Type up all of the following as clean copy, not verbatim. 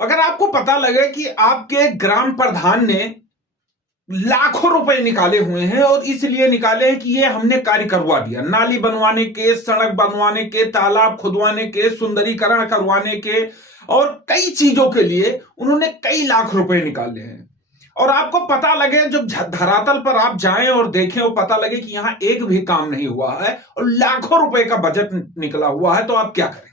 अगर आपको पता लगे कि आपके ग्राम प्रधान ने लाखों रुपए निकाले हुए हैं और इसलिए निकाले हैं कि ये हमने कार्य करवा दिया, नाली बनवाने के, सड़क बनवाने के, तालाब खुदवाने के, सुंदरीकरण करवाने के और कई चीजों के लिए उन्होंने कई लाख रुपए निकाले हैं, और आपको पता लगे, जब धरातल पर आप जाएं और देखें और पता लगे कि यहां एक भी काम नहीं हुआ है और लाखों रुपए का बजट निकला हुआ है, तो आप क्या करेंगे?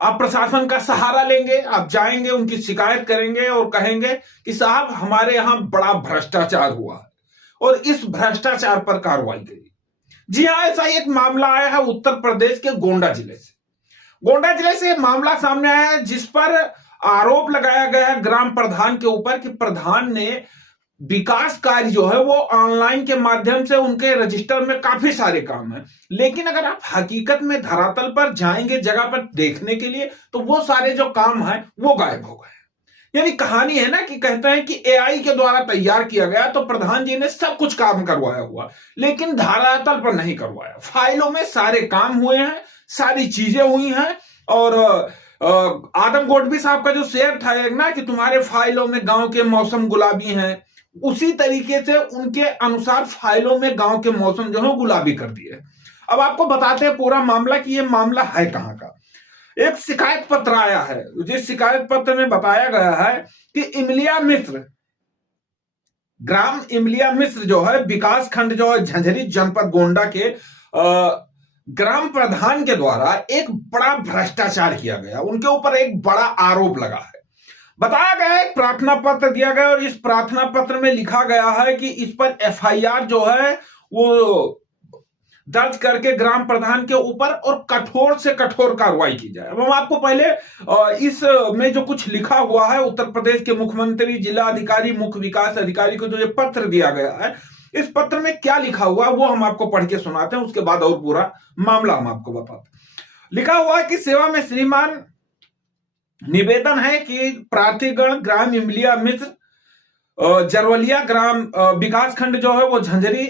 आप प्रशासन का सहारा लेंगे, आप जाएंगे, उनकी शिकायत करेंगे और कहेंगे कि साहब हमारे यहां बड़ा भ्रष्टाचार हुआ है और इस भ्रष्टाचार पर कार्रवाई करिए। जी हां, ऐसा एक मामला आया है उत्तर प्रदेश के गोंडा जिले से। गोंडा जिले से मामला सामने आया है जिस पर आरोप लगाया गया है ग्राम प्रधान के ऊपर कि प्रधान ने विकास कार्य जो है वो ऑनलाइन के माध्यम से, उनके रजिस्टर में काफी सारे काम हैं, लेकिन अगर आप हकीकत में धरातल पर जाएंगे जगह पर देखने के लिए तो वो सारे जो काम हैं वो गायब हो गए। यानी कहानी है ना कि कहते हैं कि एआई के द्वारा तैयार किया गया, तो प्रधान जी ने सब कुछ काम करवाया हुआ लेकिन धरातल पर नहीं करवाया। फाइलों में सारे काम हुए हैं, सारी चीजें हुई हैं, और आदम गोडवी साहब का जो शेर था एक ना कि तुम्हारे फाइलों में गांव के मौसम गुलाबी हैं, उसी तरीके से उनके अनुसार फाइलों में गांव के मौसम जो है गुलाबी कर दिए। अब आपको बताते हैं पूरा मामला कि ये मामला है कहां का। एक शिकायत पत्र आया है, जिस शिकायत पत्र में बताया गया है कि इमलिया मिश्र, ग्राम इमलिया मिश्र जो है विकास खंड जो है झंझरी जनपद गोंडा के ग्राम प्रधान के द्वारा एक बड़ा भ्रष्टाचार किया गया, उनके ऊपर एक बड़ा आरोप लगा है। बताया गया है, प्रार्थना पत्र दिया गया और इस प्रार्थना पत्र में लिखा गया है कि इस पर एफआईआर जो है वो दर्ज करके ग्राम प्रधान के ऊपर और कठोर से कठोर कार्रवाई की जाए। अब हम आपको पहले इस में जो कुछ लिखा हुआ है, उत्तर प्रदेश के मुख्यमंत्री, जिला अधिकारी, मुख्य विकास अधिकारी को जो ये पत्र दिया गया है, इस पत्र में क्या लिखा हुआ है वो हम आपको पढ़ के सुनाते हैं, उसके बाद और पूरा मामला हम आपको बताते हैं। लिखा हुआ है कि सेवा में श्रीमान, निवेदन है कि प्रार्थीगण ग्राम इमलिया मिश्र जरवलिया ग्राम विकास खंड जो है वो झंझरी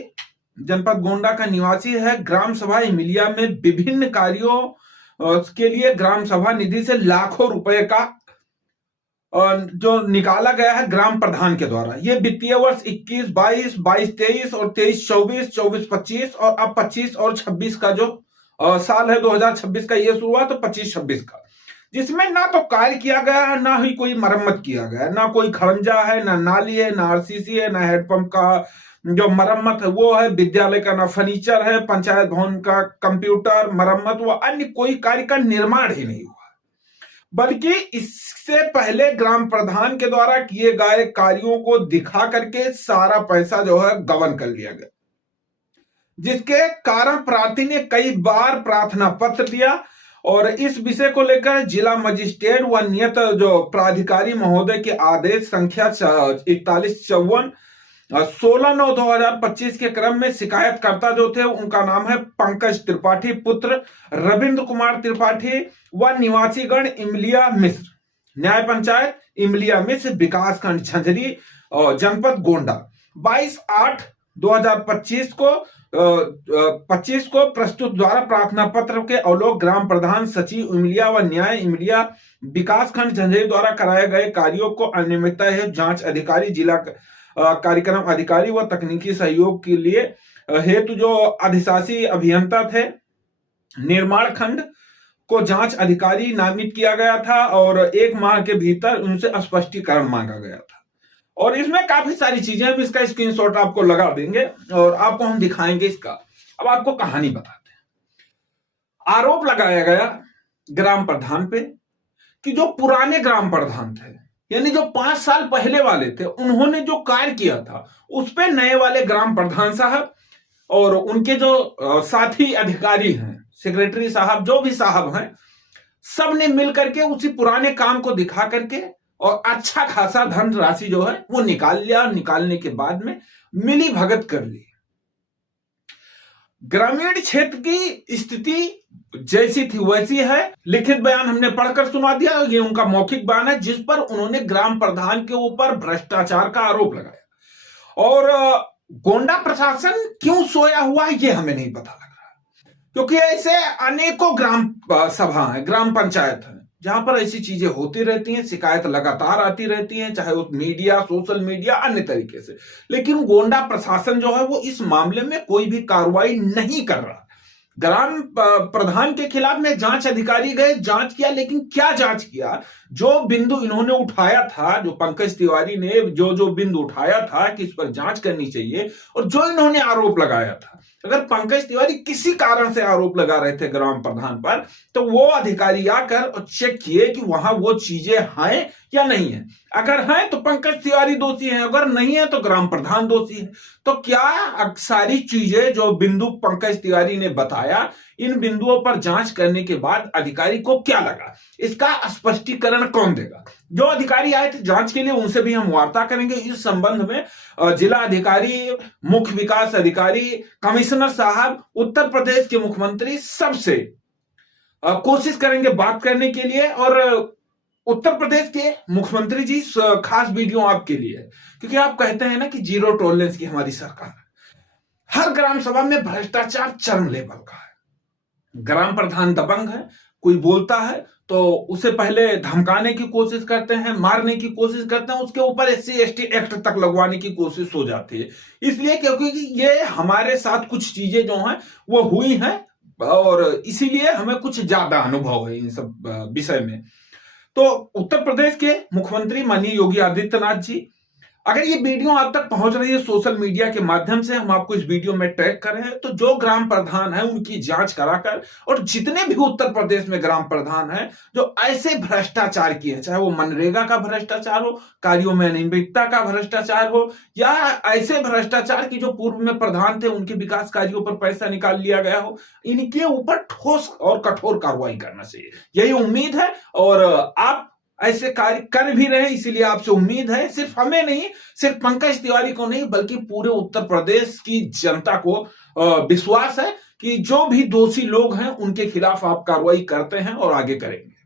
जनपद गोंडा का निवासी है। ग्राम सभा इमलिया में विभिन्न कार्यों के लिए ग्राम सभा निधि से लाखों रुपए का जो निकाला गया है ग्राम प्रधान के द्वारा। ये वित्तीय वर्ष 21-22, 22-23 और 23-24, 24-25 और अब 25 और 26 का जो साल है 2026 का ये शुरू हुआ, तो 25-26 का, जिसमें ना तो कार्य किया गया है, ना ही कोई मरम्मत किया गया है, ना कोई खड़ंजा है, ना नाली है, ना आरसीसी है, ना हेडपंप का जो मरम्मत है वो है, विद्यालय का ना फर्नीचर है, पंचायत भवन का कंप्यूटर मरम्मत व अन्य कोई कार्य का निर्माण ही नहीं हुआ, बल्कि इससे पहले ग्राम प्रधान के द्वारा किए गए कार्यों को दिखा करके सारा पैसा जो है गबन कर लिया गया, जिसके कारण प्रार्थी ने कई बार प्रार्थना पत्र दिया और इस विषय को लेकर जिला मजिस्ट्रेट व नियत जो प्राधिकारी महोदय के आदेश संख्या 4154 16/9/2025 के क्रम में शिकायतकर्ता जो थे उनका नाम है पंकज त्रिपाठी पुत्र रविंद्र कुमार त्रिपाठी व निवासीगण इमलिया मिश्र, न्याय पंचायत इमलिया मिश्र, विकास खंड झंझरी जनपद गोंडा 22/8/2025 को प्रस्तुत द्वारा प्रार्थना पत्र के अवलोक ग्राम प्रधान सचिव इमलिया व न्याय इमलिया विकास खंड झंझरी द्वारा कराए गए कार्यों को अनियमितता है जांच अधिकारी, जिला कार्यक्रम अधिकारी व तकनीकी सहयोग के लिए हेतु जो अधिशासी अभियंता थे निर्माण खंड को जांच अधिकारी नामित किया गया था और 1 माह के भीतर उनसे स्पष्टीकरण मांगा गया था। और इसमें काफी सारी चीजें, हम इसका स्क्रीनशॉट आपको लगा देंगे और आपको हम दिखाएंगे इसका। अब आपको कहानी बताते हैं। आरोप लगाया गया ग्राम प्रधान पे कि जो पुराने ग्राम प्रधान थे, यानी जो 5 साल पहले वाले थे, उन्होंने जो कार्य किया था उस पे नए वाले ग्राम प्रधान साहब और उनके जो साथी अधिकारी हैं, सेक्रेटरी साहब, जो भी साहब हैं, सब ने मिलकर के उसी पुराने काम को दिखा करके और अच्छा खासा धन राशि जो है वो निकाल लिया। निकालने के बाद में मिली भगत कर ली। ग्रामीण क्षेत्र की स्थिति जैसी थी वैसी है। लिखित बयान हमने पढ़कर सुना दिया, ये उनका मौखिक बयान है जिस पर उन्होंने ग्राम प्रधान के ऊपर भ्रष्टाचार का आरोप लगाया। और गोंडा प्रशासन क्यों सोया हुआ है ये हमें नहीं पता लग रहा, क्योंकि ऐसे अनेकों ग्राम सभा है, ग्राम पंचायत है, जहां पर ऐसी चीजें होती रहती हैं, शिकायत लगातार आती रहती हैं, चाहे वो मीडिया, सोशल मीडिया, अन्य तरीके से। लेकिन गोंडा प्रशासन जो है वो इस मामले में कोई भी कार्रवाई नहीं कर रहा। ग्राम प्रधान के खिलाफ में जांच अधिकारी गए, जांच किया, लेकिन क्या जांच किया? जो बिंदु इन्होंने उठाया था, जो पंकज तिवारी ने जो जो बिंदु उठाया था कि इस पर जांच करनी चाहिए, और जो इन्होंने आरोप लगाया था, अगर पंकज तिवारी किसी कारण से आरोप लगा रहे थे ग्राम प्रधान पर, तो वो अधिकारी आकर और चेक किए कि वहां वो चीजें हैं या नहीं है। अगर हैं तो पंकज तिवारी दोषी है, अगर नहीं है तो ग्राम प्रधान दोषी है। तो क्या सारी चीजें जो बिंदु पंकज तिवारी ने बताया, इन बिंदुओं पर जांच करने के बाद अधिकारी को क्या लगा, इसका स्पष्टीकरण कौन देगा? जो अधिकारी आए थे जांच के लिए, उनसे भी हम वार्ता करेंगे इस संबंध में। जिला अधिकारी, मुख्य विकास अधिकारी, कमिश्नर साहब, उत्तर प्रदेश के मुख्यमंत्री, सबसे कोशिश करेंगे बात करने के लिए। और उत्तर प्रदेश के मुख्यमंत्री जी, खास वीडियो आपके लिए है, क्योंकि आप कहते हैं ना कि जीरो टॉलरेंस की हमारी सरकार है। हर ग्राम सभा में भ्रष्टाचार चरम लेवल का है। ग्राम प्रधान दबंग है, कोई बोलता है तो उसे पहले धमकाने की कोशिश करते हैं, मारने की कोशिश करते हैं, उसके ऊपर SC/ST एक्ट तक लगवाने की कोशिश हो जाती है। इसलिए क्योंकि ये हमारे साथ कुछ चीजें जो हैं वो हुई हैं, और इसीलिए हमें कुछ ज्यादा अनुभव है इन सब विषय में। तो उत्तर प्रदेश के मुख्यमंत्री माननीय योगी आदित्यनाथ जी, अगर ये वीडियो आप तक पहुंच रही है सोशल मीडिया के माध्यम से, हम आपको इस वीडियो में टैग कर रहे हैं, तो जो ग्राम प्रधान है उनकी जांच कराकर, और जितने भी उत्तर प्रदेश में ग्राम प्रधान हैं जो ऐसे भ्रष्टाचार किए हैं, चाहे वो मनरेगा का भ्रष्टाचार हो, कार्यों में अनियमितता का भ्रष्टाचार हो, या ऐसे भ्रष्टाचार की जो पूर्व में प्रधान थे उनके विकास कार्यों पर पैसा निकाल लिया गया हो, इनके ऊपर ठोस और कठोर कार्रवाई करना चाहिए, यही उम्मीद है। और आप ऐसे कार्य कर भी रहे, इसीलिए आपसे उम्मीद है, सिर्फ हमें नहीं, सिर्फ पंकज तिवारी को नहीं, बल्कि पूरे उत्तर प्रदेश की जनता को विश्वास है कि जो भी दोषी लोग हैं उनके खिलाफ आप कार्रवाई करते हैं और आगे करेंगे।